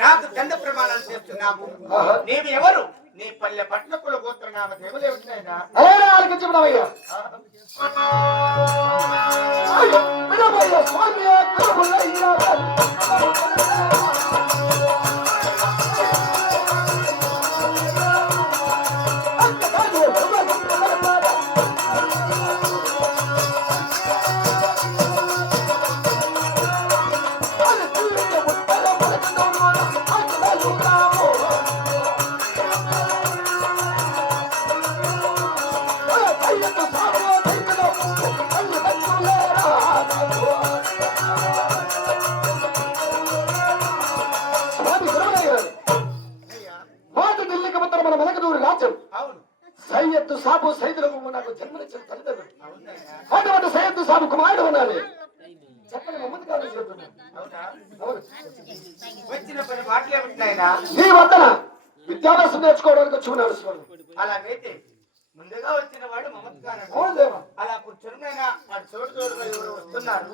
నాకు దండ ప్రమాణాలు చేస్తున్నాము. నీవు ఎవరు? నీ పల్లె పట్టణకుల గోత్రనామ దేవులే ఉంటున్నాయినా? సయ్యద్దు సాబు సైదులకు నాకు జన్మనిచ్చిన తల్లిదండ్రులు. అటువంటి సయ్యద్దు సాబు కుమారుడు ఉండాలి. చెప్పండి ముందు కాదు నీ వద్దన విద్యాభ్యాసం నేర్చుకోవడానికి వచ్చి ఉన్నాడు స్వామి. అలాగైతే ముందుగా వచ్చిన వాడు మమత్కారం. అలా కూర్చొని వాడు చోటు ఎవరు వస్తున్నారు.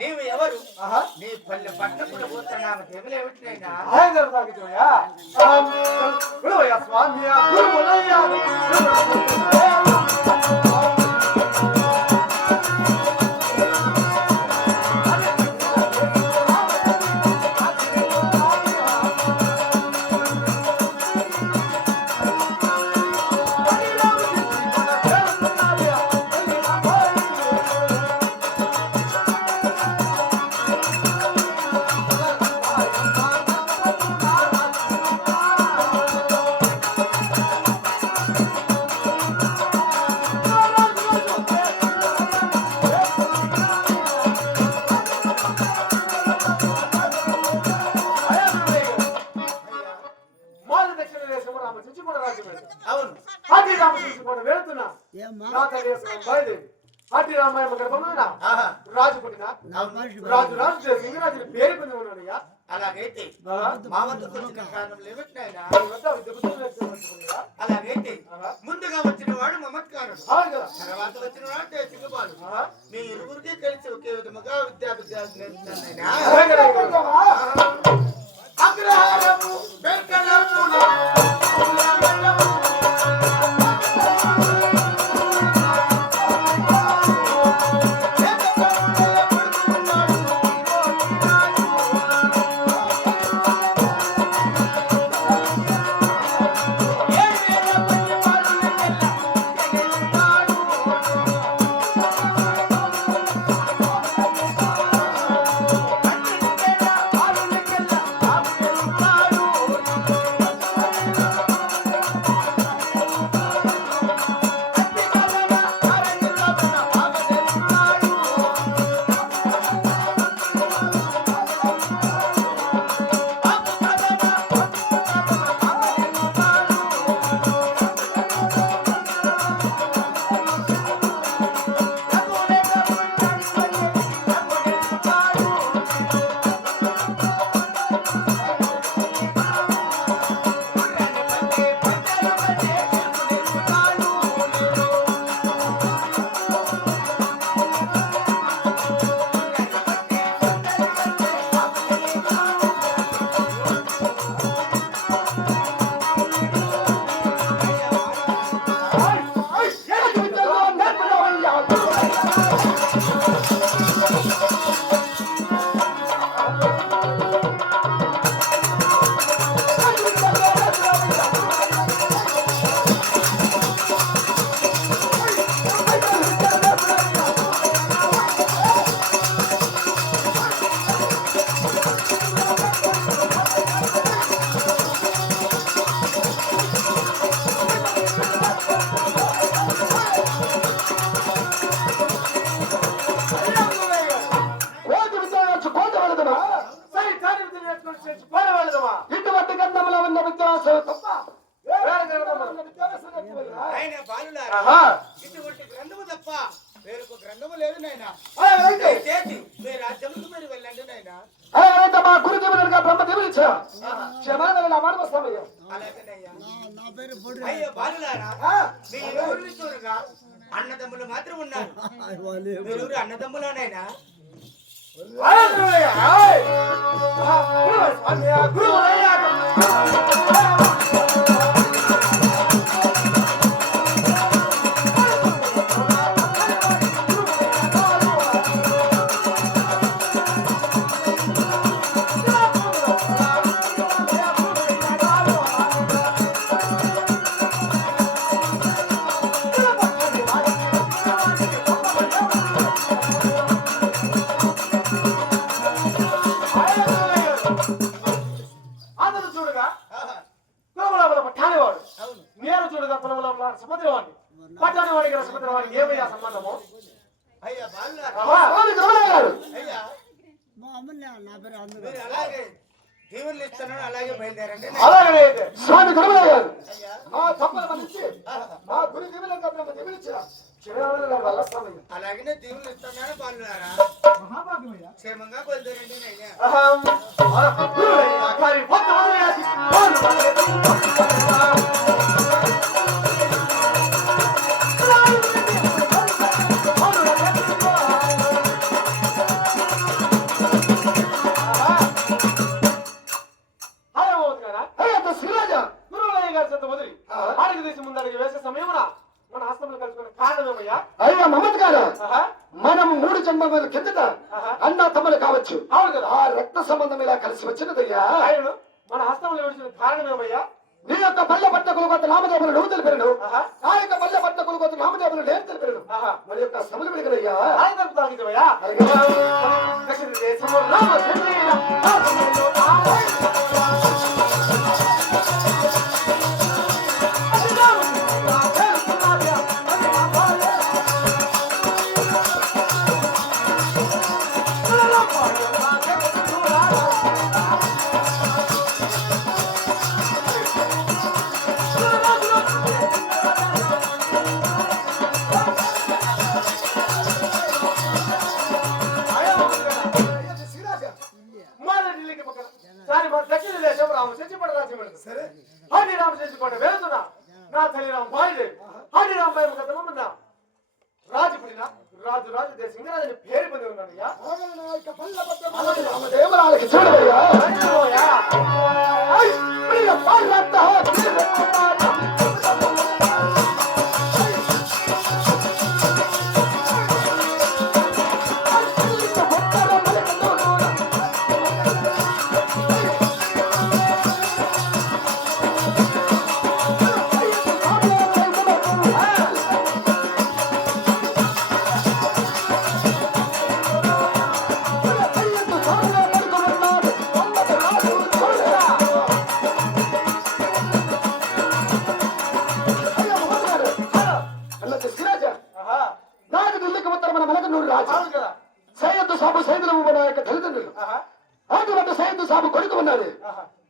నీవు ఎవరు? నీ పల్లె పట్టణకుల గోత్రనామ దేవులే ఉంటున్నాయినా? అటు రామాయణ గర్భంలో రాజు పుట్టిన రాజు రాజు సింగరాజు పేరు పొంది ఉన్నాడయ్యా. అలాగైతే అలాగైతే ముందుగా వచ్చిన వాడు మమత్కారుడు, తర్వాత వచ్చిన వాడు సిగ్గుపాలు. మీ ఇరువురికి కలిసి ఒకే విధముగా విద్యాభ్యాసం నేర్చుకున్నాను. అగ్రహారము ఇటువంటి గంధంలో ఉన్న విద్యాసం తప్ప ఆయన బాలులారా ఇటువంటి గ్రంథము తప్ప వేరొక గ్రంథము లేదు నాయనా. దయచేసి మీ రాజ్యములకు మీరు వెళ్ళండి నాయనా. మా గురుదేవులుగా బ్రహ్మదేవులు ఇచ్చా క్షమాదన మానవస్తామయ్యా. అలాగేనయ్యా. అయ్యో బాలులారా మీ ఊరిని చూడగా అన్నదమ్ములు మాత్రం ఉన్నారు. మీరు అన్నదమ్ములోనైనా అయ్యా బాలులారా అయ్యా మీరు అలాగే దేవుళ్ళు ఇస్తున్నాను అలాగే బయలుదేరండి. స్వామి ధర్మరాజు గారు అయ్యా మా గురుదేవులుగా బ్రహ్మదేవులు ఇచ్చా అలాగనే దేవుళ్ళు ఇస్తున్నాను బాలులారా క్షేమంగా బయలుదేరండి అయ్యా. అయ్యా మమత్కార మనం 3 జన్మల కిందట అన్న తమ్ములు కావచ్చు. ఆ రక్త సంబంధం ఇలా కలిసి వచ్చినదయ్యా. మన హస్తంలో విడిచిన కారణమేమయ్యా? నీ యొక్క పల్లె పట్టకులు కొత్త నామదేవులు నువ్వు తెలిపాను, ఆ యొక్క పల్లె పట్టకులు కొత్త నామదేవులు నేను తెలిపాను. మరి యొక్క సములు విడిగలయ్యా రాజు రాజు దేశంగా పేరు పొంది ఉన్నాడయ్యా. దేవరాలకి చూడవయ్యా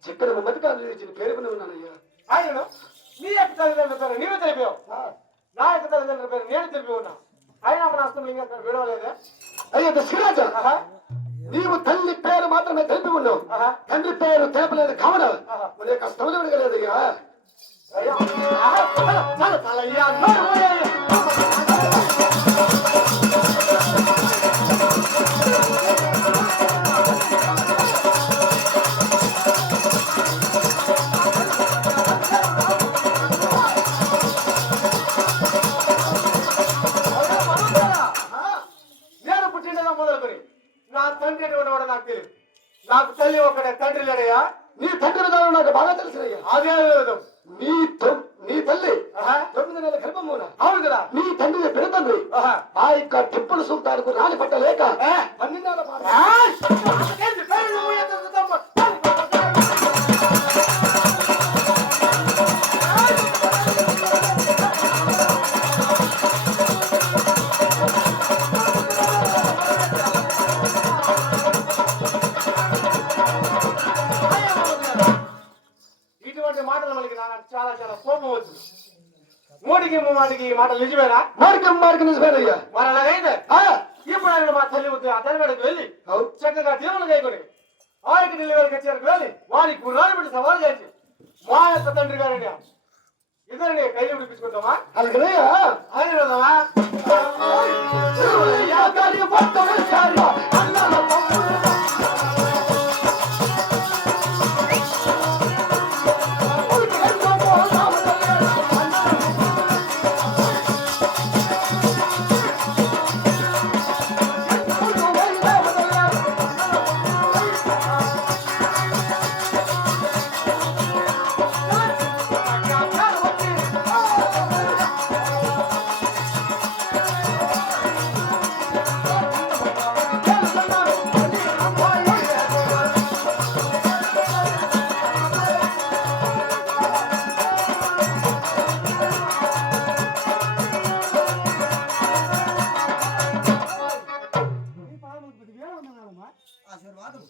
చిక్కడ మధ్యకాలం పేరు ఉన్నానయ్యా. ఆయన నీ యొక్క తల్లిదండ్రుల పేరు నీవే తెలిపావు, నా యొక్క తల్లిదండ్రుల పేరు నేను తెలిపి ఉన్నా. అయినా మన హస్తం ఇంకా విడవలేదే. అయ్యో శ్రీరాజ నీవు తల్లి పేరు మాత్రమే తెలిపి ఉన్నావు, తండ్రి పేరు తెలపలేదు కావడ మన యొక్క స్థలం విడగలేదయ్యా. నాకు తల్లి ఒకటే, తండ్రి లేడయ్యా. నీ తండ్రి విధానం నాకు బాగా తెలిసినయ్యా. అదే నీ తల్లి 9 నెలల గర్భమున. అవును కదా. నీ తండ్రి పెరుతండ్రి ఆ యొక్క టిప్పుల సుల్తాన్కు రాని పట్టలేక 12 ఏళ్ళ మాటలు మనకి నాకు చాలా చాలా కోపం వచ్చింది. మూడికి మాటికి ఈ మాటలు నిజమేనా? మార్గం నిజమేనయ్యా. మరి అలాగైతే ఇప్పుడు ఆయన మా తల్లి వద్దు ఆ తల్లి మీదకి వెళ్ళి చక్కగా దేవుని కైకొని ఆయనకి డెలివరీ కచేరికి వెళ్ళి వారికి గుర్రాన్ని పెట్టి సవాల్ చేసి మా యొక్క తండ్రి గారిని ఇద్దరిని కైలు పిలిపించుకుంటామా? అలాగే ఆయన వెళ్దామా? ఆశీర్వాదం.